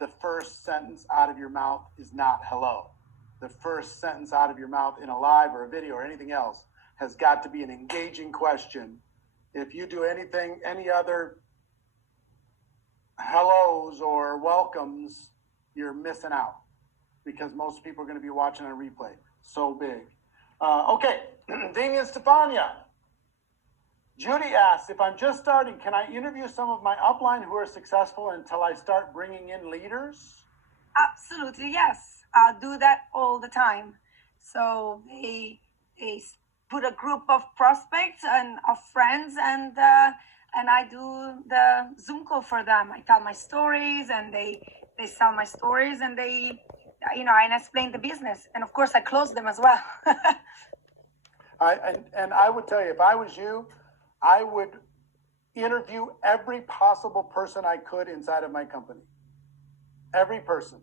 the first sentence out of your mouth is not hello. The first sentence out of your mouth in a live or a video or anything else has got to be an engaging question. If you do anything, any other hellos or welcomes, you're missing out because most people are going to be watching a replay. So big. Okay, Damien Stefania. Judy asks, if I'm just starting, can I interview some of my upline who are successful until I start bringing in leaders? Absolutely, yes. I do that all the time. So they put a group of prospects and of friends, and I do the Zoom call for them. I tell my stories, and they sell my stories, and they, and I explain the business, and of course I close them as well. And I would tell you, if I was you, I would interview every possible person I could inside of my company. Every person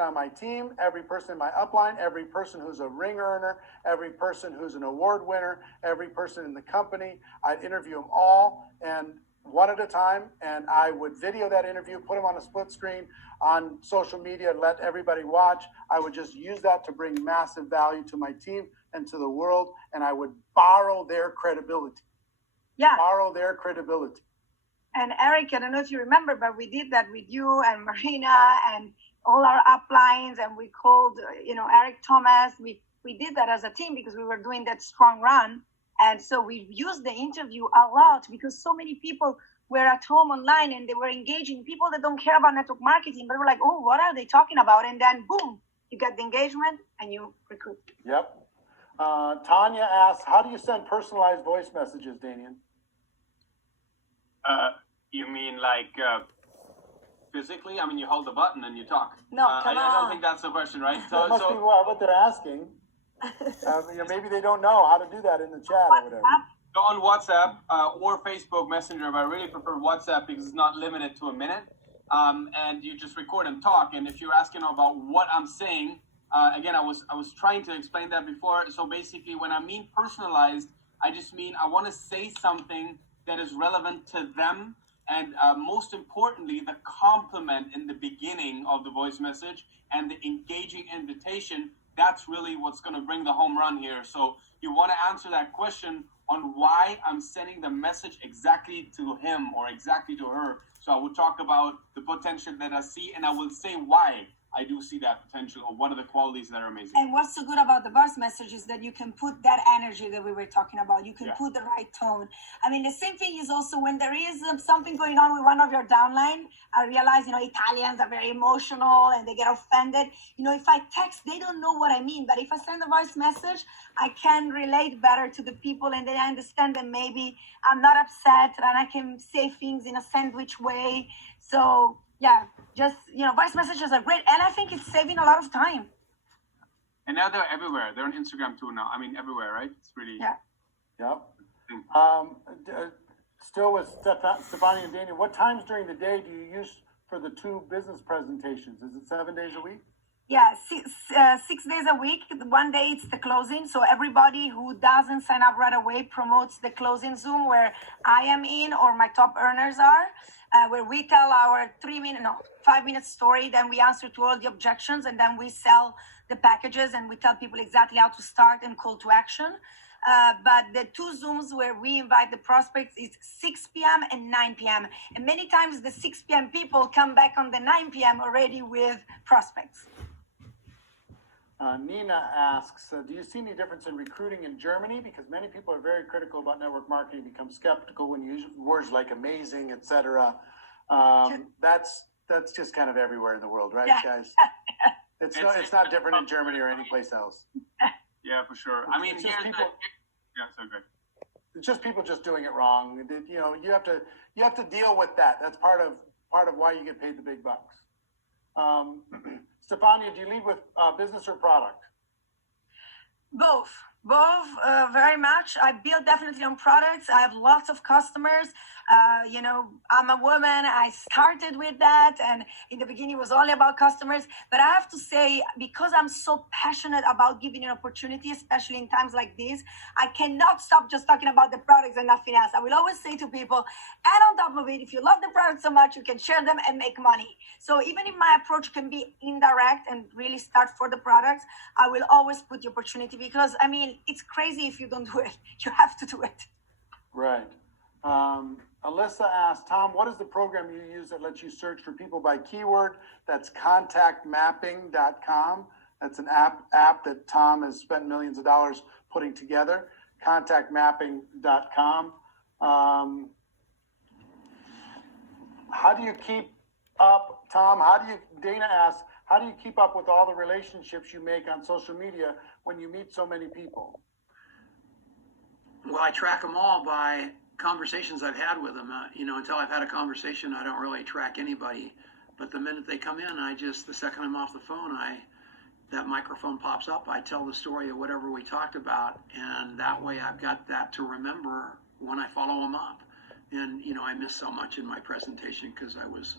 on my team, every person in my upline, every person who's a ring earner, every person who's an award winner, every person in the company. I'd interview them all and one at a time, and I would video that interview, put them on a split screen on social media, and let everybody watch. I would just use that to bring massive value to my team and to the world, and I would borrow their credibility. Yeah. Borrow their credibility. And Eric, I don't know if you remember, but we did that with you and Marina and all our uplines, and we called, Eric Thomas. We did that as a team because we were doing that strong run. And so we used the interview a lot because so many people were at home online and they were engaging people that don't care about network marketing, but were like, oh, what are they talking about? And then boom, you get the engagement and you recruit. Yep. Tanya asks, how do you send personalized voice messages, Damien? You mean like physically? I mean, you hold the button and you talk. No, I don't think that's the question, right? That must be what they're asking. Maybe they don't know how to do that in the chat or whatever. Go on WhatsApp or Facebook Messenger, but I really prefer WhatsApp because it's not limited to a minute. And you just record and talk. And if you're asking about what I'm saying, again, I was trying to explain that before. So basically, when I mean personalized, I just mean I want to say something that is relevant to them. And most importantly, the compliment in the beginning of the voice message and the engaging invitation, that's really what's going to bring the home run here. So you want to answer that question on why I'm sending the message exactly to him or exactly to her. So I would talk about the potential that I see, and I will say why I do see that potential, or one of the qualities that are amazing. And what's so good about the voice message is that you can put that energy that we were talking about. You can put the right tone. I mean, the same thing is also when there is something going on with one of your downline. I realize, Italians are very emotional and they get offended. If I text, they don't know what I mean. But if I send a voice message, I can relate better to the people, and then I understand that maybe I'm not upset and I can say things in a sandwich way. So yeah, just, voice messages are great. And I think it's saving a lot of time. And now they're everywhere. They're on Instagram too now. I mean, everywhere, right? It's really... Yeah. Yep. Still with Stefania and Daniel, what times during the day do you use for the two business presentations? Is it 7 days a week? Yeah, 6 days a week. One day it's the closing. So everybody who doesn't sign up right away promotes the closing Zoom where I am in or my top earners are. Where we tell our 5-minute story, then we answer to all the objections, and then we sell the packages and we tell people exactly how to start and call to action. But the two Zooms where we invite the prospects is 6 p.m. and 9 p.m. And many times the 6 p.m. people come back on the 9 p.m. already with prospects. Nina asks, do you see any difference in recruiting in Germany? Because many people are very critical about network marketing, become skeptical when you use words like amazing, etc. That's just kind of everywhere in the world, right, guys? It's not different in Germany or any place else. Yeah, for sure. I mean, it's just people. Yeah, so good. It's just people just doing it wrong. You have to deal with that. That's part of why you get paid the big bucks. Stefania, do you lead with business or product? Both. Both very much. I build definitely on products. I have lots of customers. I'm a woman. I started with that, and in the beginning it was only about customers. But I have to say, because I'm so passionate about giving an opportunity, especially in times like this, I cannot stop just talking about the products and nothing else. I will always say to people, and on top of it, if you love the product so much, you can share them and make money. So even if my approach can be indirect and really start for the products, I will always put the opportunity, because I mean, it's crazy if you don't do it. You have to do it. Right. Alyssa asked, Tom, what is the program you use that lets you search for people by keyword? That's contactmapping.com. That's an app that Tom has spent millions of dollars putting together. Contactmapping.com. How do you keep up, Tom? Dana asks, how do you keep up with all the relationships you make on social media when you meet so many people? Well, I track them all by conversations I've had with them. Until I've had a conversation, I don't really track anybody. But the minute they come in, the second I'm off the phone, that microphone pops up. I tell the story of whatever we talked about, and that way I've got that to remember when I follow them up. And I missed so much in my presentation because I was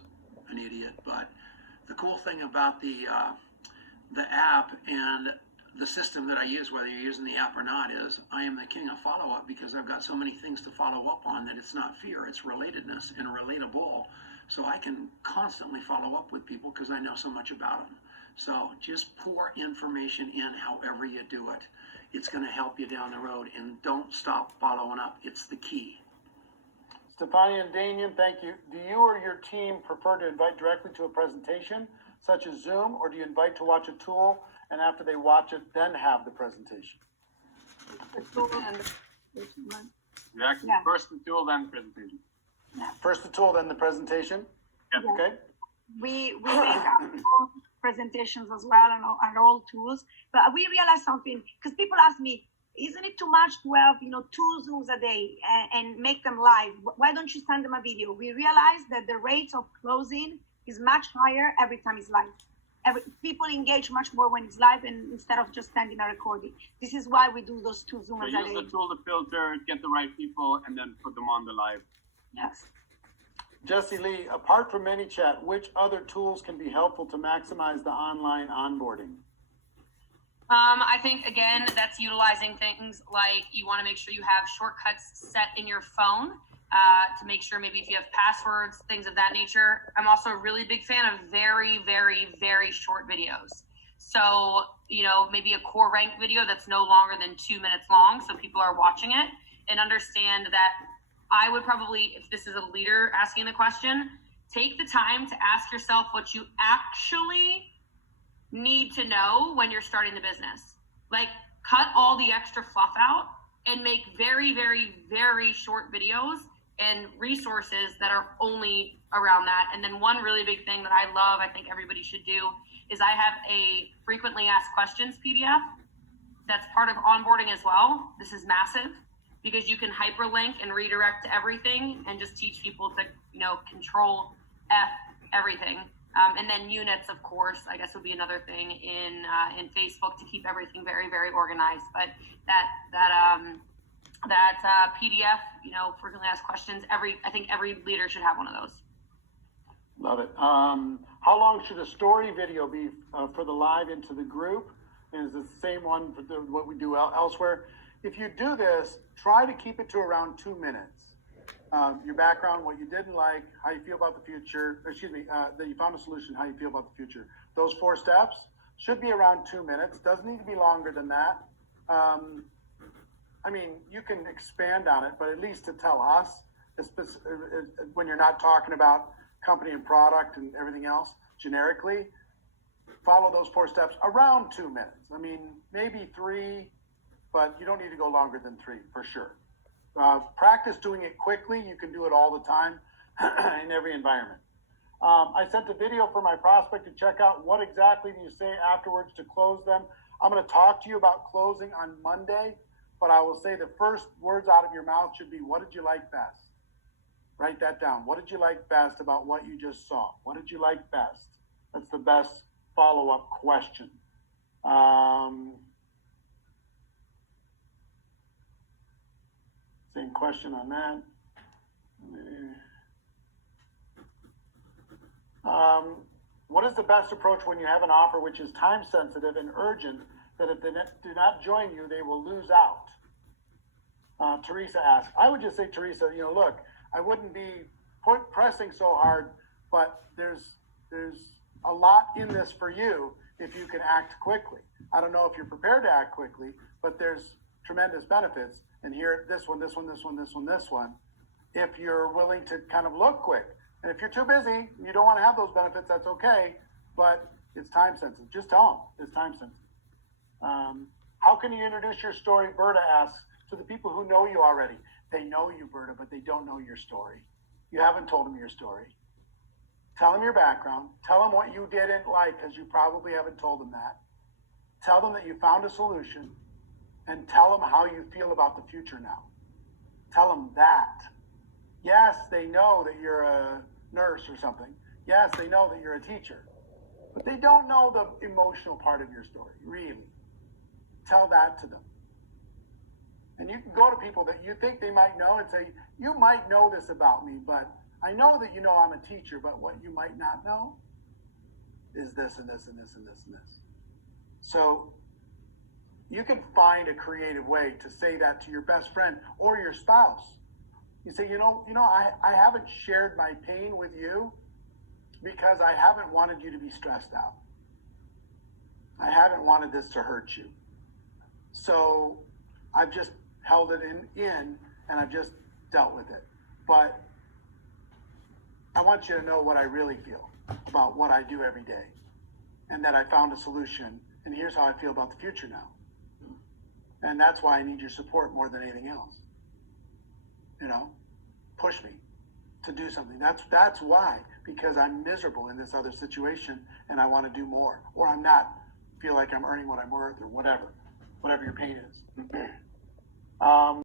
an idiot. But the cool thing about the app and the system that I use, whether you're using the app or not, is I am the king of follow-up, because I've got so many things to follow up on that it's not fear, it's relatedness and relatable. So I can constantly follow up with people because I know so much about them. So just pour information in however you do it. It's going to help you down the road, and don't stop following up. It's the key. Stefania and Damien, thank you. Do you or your team prefer to invite directly to a presentation, such as Zoom, or do you invite to watch a tool, and after they watch it, then have the presentation? Exactly. Yeah. First the tool, then the presentation. First the tool, then the presentation? Yep. Okay. We make our own presentations as well, and all tools. But we realized something, because people ask me, isn't it too much to have 2 Zooms a day and make them live? Why don't you send them a video? We realized that the rate of closing is much higher every time it's live. People engage much more when it's live, and instead of just sending a recording. This is why we do those 2 Zooms a So day. use the tool to filter, get the right people, and then put them on the live. Yes. Jesse Lee, apart from ManyChat, which other tools can be helpful to maximize the online onboarding? I think, again, that's utilizing things like you want to make sure you have shortcuts set in your phone to make sure maybe if you have passwords, things of that nature. I'm also a really big fan of very, very, very short videos. So, maybe a core rank video that's no longer than 2 minutes long, so people are watching it, and understand that I would probably, if this is a leader asking the question, take the time to ask yourself what you actually need to know when you're starting the business. Like, cut all the extra fluff out and make very, very, very short videos and resources that are only around that. And then one really big thing that I love, I think everybody should do, is I have a frequently asked questions PDF that's part of onboarding as well. This is massive, because you can hyperlink and redirect to everything and just teach people to, control F everything. And then units, of course, I guess would be another thing in Facebook to keep everything very, very organized. But that PDF, frequently asked questions, I think every leader should have one of those. Love it. How long should a story video be for the live into the group? Is it the same one for what we do elsewhere? If you do this, try to keep it to around 2 minutes. Your background, what you didn't like, how you feel about the future, that you found a solution, how you feel about the future. Those 4 steps should be around 2 minutes. Doesn't need to be longer than that. You can expand on it, but at least to tell us, when you're not talking about company and product and everything else generically, follow those 4 steps around 2 minutes. Maybe 3, but you don't need to go longer than 3 for sure. Practice doing it quickly. You can do it all the time in every environment. I sent a video for my prospect to check out. What exactly do you say afterwards to close them? I'm going to talk to you about closing on Monday, but I will say the first words out of your mouth should be, what did you like best? Write that down. What did you like best about what you just saw? What did you like best? That's the best follow-up question. Same question on that. What is the best approach when you have an offer which is time sensitive and urgent that if they do not join you, they will lose out? Teresa asked. I would just say, Teresa, look, I wouldn't be pressing so hard, but there's a lot in this for you if you can act quickly. I don't know if you're prepared to act quickly, but there's tremendous benefits. And here, this one, if you're willing to kind of look quick. And if you're too busy, you don't want to have those benefits, that's okay, but it's time sensitive. Just tell them it's time sensitive. How can you introduce your story, Berta asks, to the people who know you already? They know you, Berta, but they don't know your story. You haven't told them your story. Tell them your background. Tell them what you didn't like, because you probably haven't told them that. Tell them that you found a solution, and tell them how you feel about the future now. Tell them that. Yes, they know that you're a nurse or something. Yes, they know that you're a teacher. But they don't know the emotional part of your story, really. Tell that to them. And you can go to people that you think they might know and say, you might know this about me, but I know that you know I'm a teacher, but what you might not know is this and this and this and this and this. So you can find a creative way to say that to your best friend or your spouse. You say, I haven't shared my pain with you because I haven't wanted you to be stressed out. I haven't wanted this to hurt you. So I've just held it in and I've just dealt with it. But I want you to know what I really feel about what I do every day, and that I found a solution, and here's how I feel about the future now. And that's why I need your support more than anything else. Push me to do something. That's why, because I'm miserable in this other situation and I want to do more, or I'm not feel like I'm earning what I'm worth, or whatever your pain is.